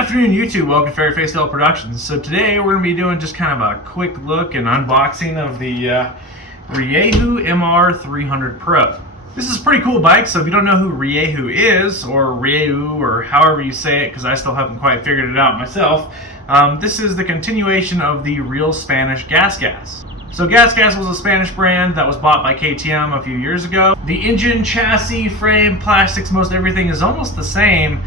afternoon, YouTube. Welcome to Fairy Face Tail Productions. So today we're going to be doing just kind of a quick look and unboxing of the Rieju MR 300 Pro. This is a pretty cool bike, so if you don't know who Rieju is, or Rieju, or however you say it, because I still haven't quite figured it out myself, this is the continuation of the real Spanish Gas. So Gas was a Spanish brand that was bought by KTM a few years ago. The engine, chassis, frame, plastics, most everything is almost the same.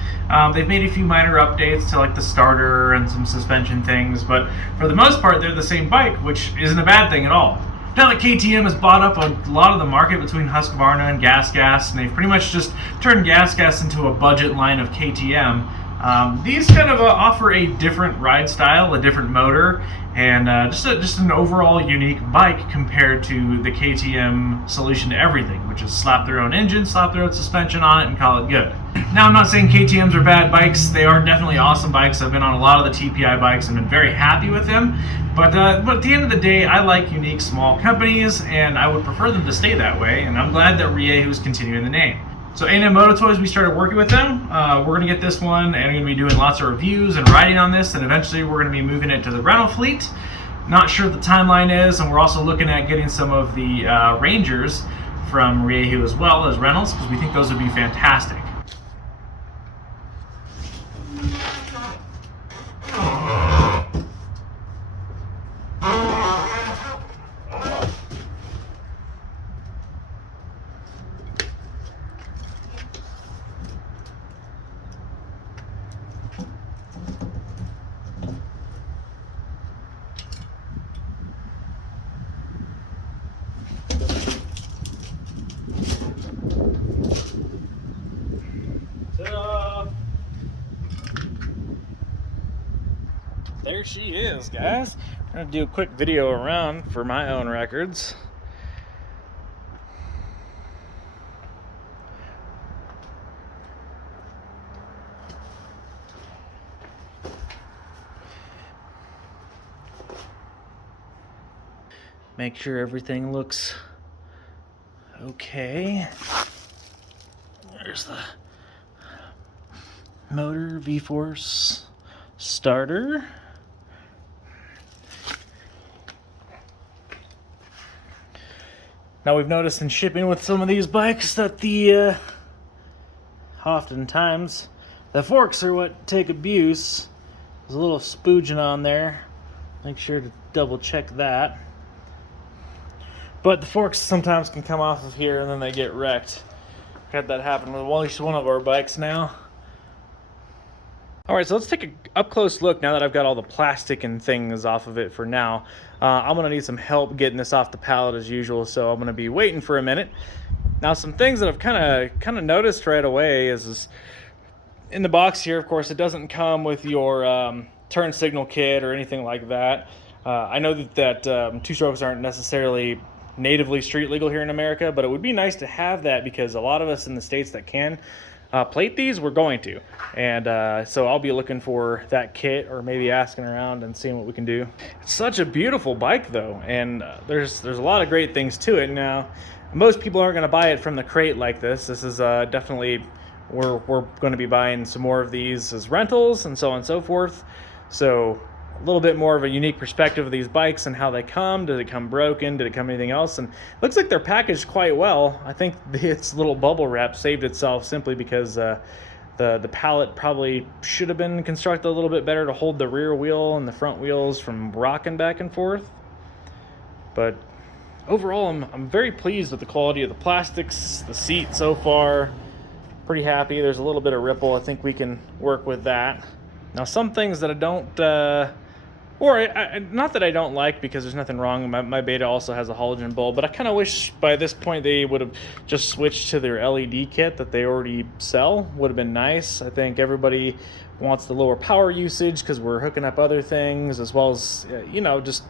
They've made a few minor updates to like the starter and some suspension things, but for the most part they're the same bike, which isn't a bad thing at all. Now that KTM has bought up a lot of the market between Husqvarna and Gas, and they've pretty much just turned Gas into a budget line of KTM. These kind of offer a different ride style, a different motor, and just an overall unique bike compared to the KTM solution to everything, which is slap their own engine, slap their own suspension on it, and call it good. Now, I'm not saying KTMs are bad bikes. They are definitely awesome bikes. I've been on a lot of the TPI bikes and been very happy with them. But at the end of the day, I like unique small companies, and I would prefer them to stay that way, and I'm glad that Rieju is continuing the name. So A&M Moto Toys, we started working with them. We're going to get this one, and we're going to be doing lots of reviews and riding on this, and eventually we're going to be moving it to the rental fleet. Not sure what the timeline is, and we're also looking at getting some of the Rangers from Rieju as well as rentals, because we think those would be fantastic. There she is, guys. I'm going to do a quick video around for my own records. Make sure everything looks okay. There's the motor, V-Force, starter. Now, we've noticed in shipping with some of these bikes that oftentimes the forks are what take abuse. There's a little spooging on there. Make sure to double check that. But the forks sometimes can come off of here and then they get wrecked. Had that happen with at least one of our bikes now. Alright, so let's take an up-close look now that I've got all the plastic and things off of it for now. I'm going to need some help getting this off the pallet as usual, so I'm going to be waiting for a minute. Now, some things that I've kind of noticed right away is in the box here, of course, it doesn't come with your turn signal kit or anything like that. I know that two-strokes aren't necessarily natively street legal here in America, but it would be nice to have that because a lot of us in the States that can plate these, we're going to, and so I'll be looking for that kit or maybe asking around and seeing what we can do. It's such a beautiful bike though, and there's a lot of great things to it. Now, most people aren't going to buy it from the crate like this. This is definitely, we're going to be buying some more of these as rentals and so on and so forth, so a little bit more of a unique perspective of these bikes and how they come. Did it come broken? Did it come anything else? And it looks like they're packaged quite well. I think its little bubble wrap saved itself simply because the pallet probably should have been constructed a little bit better to hold the rear wheel and the front wheels from rocking back and forth. But overall, I'm very pleased with the quality of the plastics, the seat so far. Pretty happy. There's a little bit of ripple. I think we can work with that. Now, some things that I don't not that I don't like, because there's nothing wrong. My Beta also has a halogen bulb, but I kind of wish by this point they would have just switched to their LED kit that they already sell. Would have been nice. I think everybody wants the lower power usage because we're hooking up other things, as well as just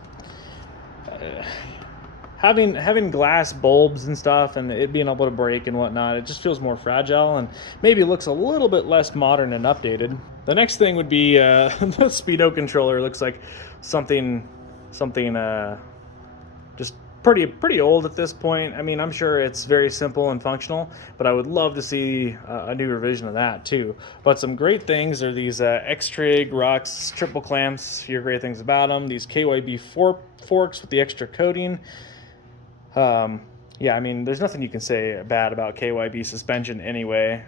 having glass bulbs and stuff, and it being able to break and whatnot. It just feels more fragile and maybe looks a little bit less modern and updated. The next thing would be the Speedo Controller. Looks like something just pretty old at this point. I mean, I'm sure it's very simple and functional, but I would love to see a new revision of that too. But some great things are these X-Trig Rocks triple clamps. Hear great things about them. These KYB forks with the extra coating. Yeah, I mean, there's nothing you can say bad about KYB suspension anyway.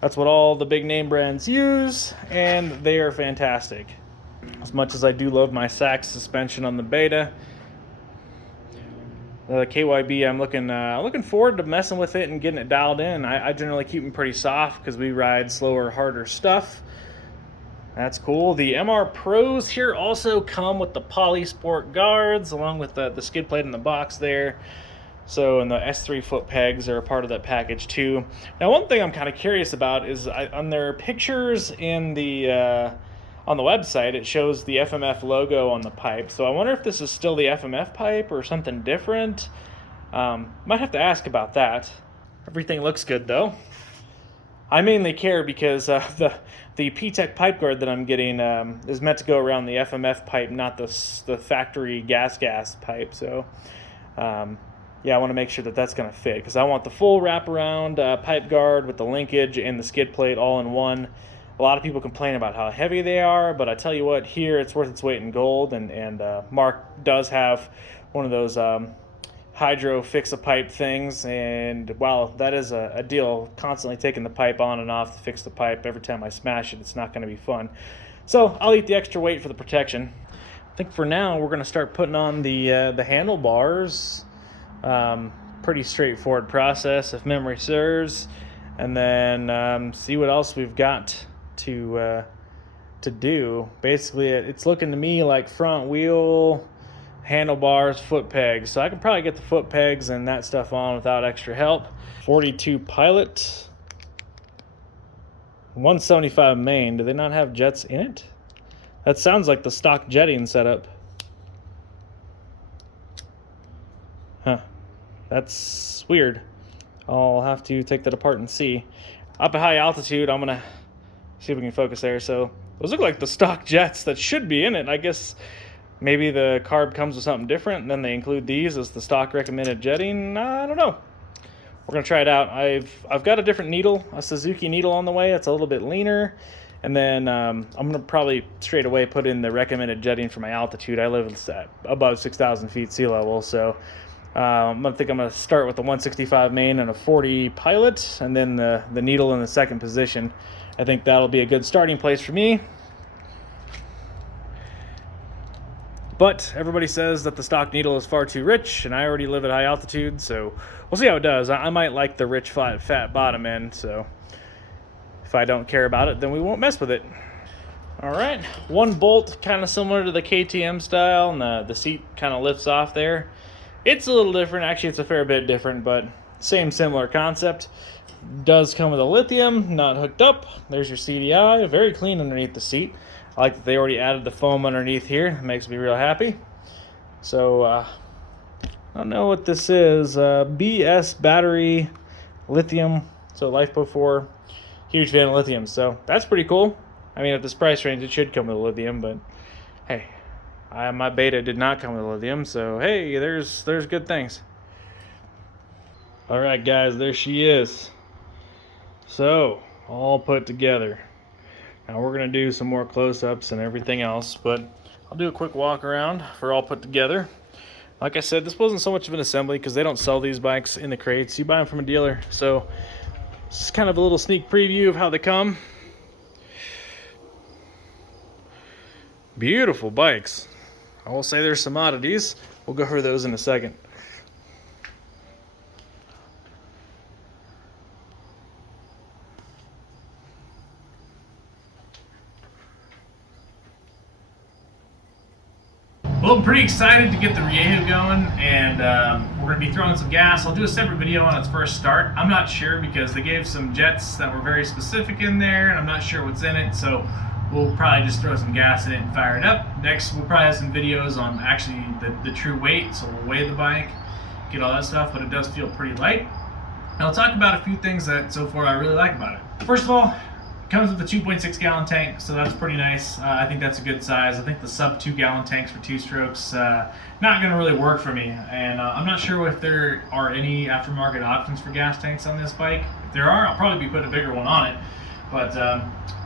That's what all the big name brands use, and they are fantastic. As much as I do love my Sachs suspension on the Beta, the KYB, I'm looking forward to messing with it and getting it dialed in. I generally keep them pretty soft because we ride slower, harder stuff. That's cool. The MR Pros here also come with the Polysport guards, along with the skid plate in the box there. So, and the S3 foot pegs are a part of that package too. Now, one thing I'm kind of curious about is on their pictures in the on the website, it shows the FMF logo on the pipe. So I wonder if this is still the FMF pipe or something different. Might have to ask about that. Everything looks good though. I mainly care because the P-Tech pipe guard that I'm getting is meant to go around the FMF pipe, not the factory gas pipe. So. Yeah, I want to make sure that that's going to fit because I want the full wraparound pipe guard with the linkage and the skid plate all in one. A lot of people complain about how heavy they are, but I tell you what, here it's worth its weight in gold. And Mark does have one of those hydro fix-a-pipe things, and wow, that is a deal. Constantly taking the pipe on and off to fix the pipe. Every time I smash it, it's not going to be fun. So I'll eat the extra weight for the protection. I think for now we're going to start putting on the handlebars. Pretty straightforward process if memory serves, and then see what else we've got to do. Basically, it's looking to me like front wheel, handlebars, foot pegs. So I can probably get the foot pegs and that stuff on without extra help. 42 Pilot, 175 main. Do they not have jets in it? That sounds like the stock jetting setup. Huh. That's weird. I'll have to take that apart and see. Up at high altitude, I'm gonna see if we can focus there. So those look like the stock jets that should be in it. I guess maybe the carb comes with something different and then they include these as the stock recommended jetting. I don't know. We're gonna try it out. I've got a different needle, a Suzuki needle on the way. It's a little bit leaner. And then I'm gonna probably straight away put in the recommended jetting for my altitude. I live at above 6,000 feet sea level, so I'm gonna start with the 165 main and a 40 Pilot, and then the needle in the second position. I think that'll be a good starting place for me. But everybody says that the stock needle is far too rich, and I already live at high altitude, so we'll see how it does. I might like the rich, fat bottom end, so if I don't care about it, then we won't mess with it. All right, one bolt kind of similar to the KTM style, and the seat kind of lifts off there. It's a little different. Actually, it's a fair bit different, but same similar concept. Does come with a lithium, not hooked up. There's your CDI, very clean underneath the seat. I like that they already added the foam underneath here. It makes me real happy. So, I don't know what this is. BS battery, lithium, so LiFePO 4. Huge fan of lithium, so that's pretty cool. I mean, at this price range, it should come with lithium, but hey, my Beta did not come with lithium, so hey, there's good things. All right, guys, there she is. So, all put together. Now we're gonna do some more close-ups and everything else, but I'll do a quick walk around for all put together. Like I said, this wasn't so much of an assembly because they don't sell these bikes in the crates. You buy them from a dealer, so this is kind of a little sneak preview of how they come. Beautiful bikes. I will say there's some oddities. We'll go over those in a second. Well, I'm pretty excited to get the Rieju going, and we're going to be throwing some gas. I'll do a separate video on its first start. I'm not sure because they gave some jets that were very specific in there, and I'm not sure what's in it, so we'll probably just throw some gas in it and fire it up. Next, we'll probably have some videos on actually the true weight, so we'll weigh the bike, get all that stuff, but it does feel pretty light. And I'll talk about a few things that so far I really like about it. First of all, Comes with a 2.6 gallon tank, so that's pretty nice. I think that's a good size. I think the sub 2 gallon tanks for 2-strokes not going to really work for me, and I'm not sure if there are any aftermarket options for gas tanks on this bike. If there are, I'll probably be putting a bigger one on it, but it's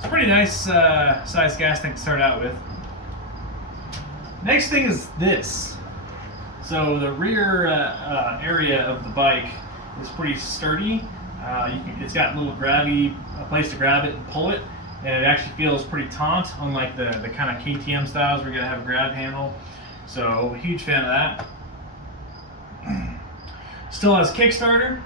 a pretty nice size gas tank to start out with. Next thing is this. So the rear area of the bike is pretty sturdy. It's got a little a place to grab it and pull it, and it actually feels pretty taut, unlike the kind of KTM styles where you're gonna have a grab handle. So huge fan of that. Still has Kickstarter.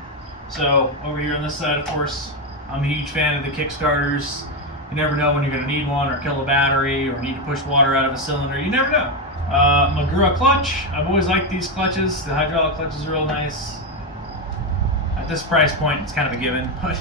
So over here on this side, of course, I'm a huge fan of the Kickstarters. You never know when you're gonna need one, or kill a battery, or need to push water out of a cylinder. You never know. Magura Clutch. I've always liked these clutches. The hydraulic clutches are real nice. At this price point, it's kind of a given, but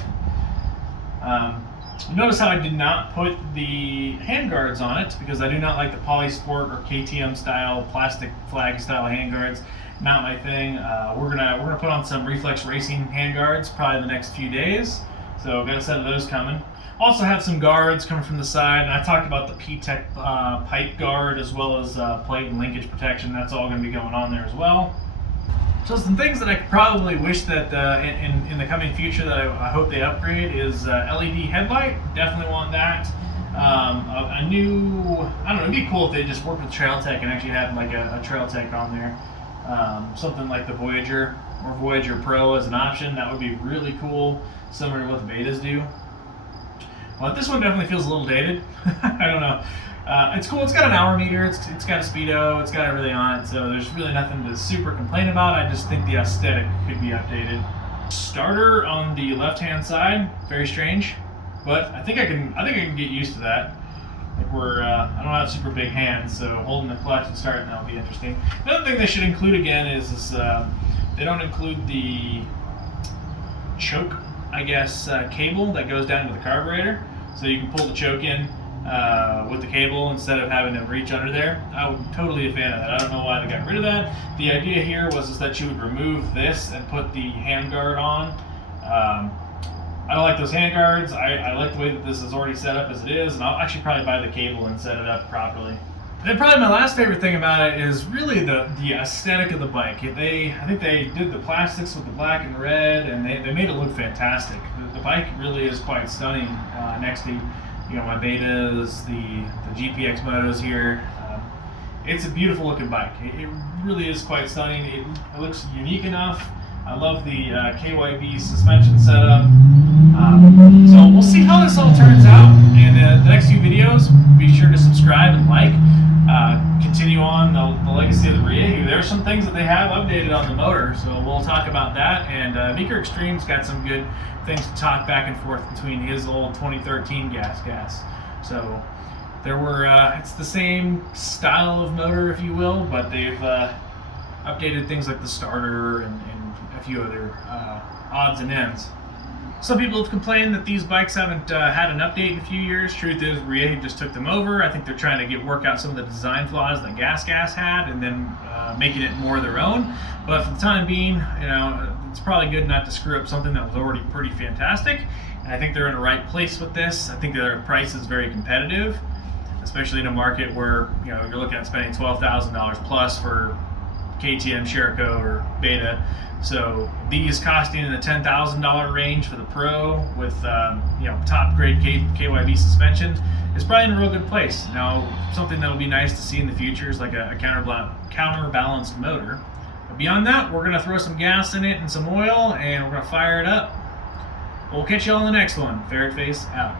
notice how I did not put the handguards on it, because I do not like the Polysport or KTM style, plastic flag style handguards. Not my thing. We're gonna put on some Reflex Racing handguards probably the next few days, so got a set of those coming. Also have some guards coming from the side, and I talked about the P-Tech pipe guard as well as plate and linkage protection. That's all going to be going on there as well. So some things that I probably wish that in the coming future that I hope they upgrade is LED headlight. Definitely want that. I don't know, it'd be cool if they just worked with Trailtech and actually had like a Trailtech on there. Something like the Voyager or Voyager Pro as an option. That would be really cool, similar to what the Betas do. But this one definitely feels a little dated. I don't know. It's cool. It's got an hour meter. It's got a speedo. It's got everything on it. So there's really nothing to super complain about. I just think the aesthetic could be updated. Starter on the left-hand side, very strange, but I think I can get used to that. Like I don't have super big hands, so holding the clutch and starting that'll be interesting. Another thing they should include again is they don't include the choke, I guess, cable that goes down to the carburetor. So you can pull the choke in with the cable instead of having to reach under there. I would totally a fan of that. I don't know why they got rid of that. The idea here was that you would remove this and put the handguard on. I don't like those handguards. I like the way that this is already set up as it is, and I'll actually probably buy the cable and set it up properly. And then probably my last favorite thing about it is really the aesthetic of the bike. I think they did the plastics with the black and red, and they made it look fantastic. The bike really is quite stunning next to my Betas, the GPX Motos here. It's a beautiful looking bike. It really is quite stunning. It looks unique enough. I love the KYB suspension setup. So we'll see how this all turns out. And the next few videos, be sure to subscribe and like. Continue on the legacy of the Rieju. There are some things that they have updated on the motor, so we'll talk about that. And Meeker Extreme's got some good things to talk back and forth between his old 2013 gas. So there were, it's the same style of motor, if you will, but they've updated things like the starter and a few other odds and ends. Some people have complained that these bikes haven't had an update in a few years. Truth is, Rieju just took them over. I think they're trying to work out some of the design flaws that Gas had, and then making it more their own. But for the time being, it's probably good not to screw up something that was already pretty fantastic. And I think they're in the right place with this. I think their price is very competitive, especially in a market where you're looking at spending $12,000 plus for KTM, Sherco, or Beta. So these costing in the $10,000 range for the Pro with top grade KYB suspension is probably in a real good place. Now, something that'll be nice to see in the future is like a counterbalanced motor. But beyond that, we're gonna throw some gas in it and some oil, and we're gonna fire it up. We'll catch you all in the next one. Ferret Face out.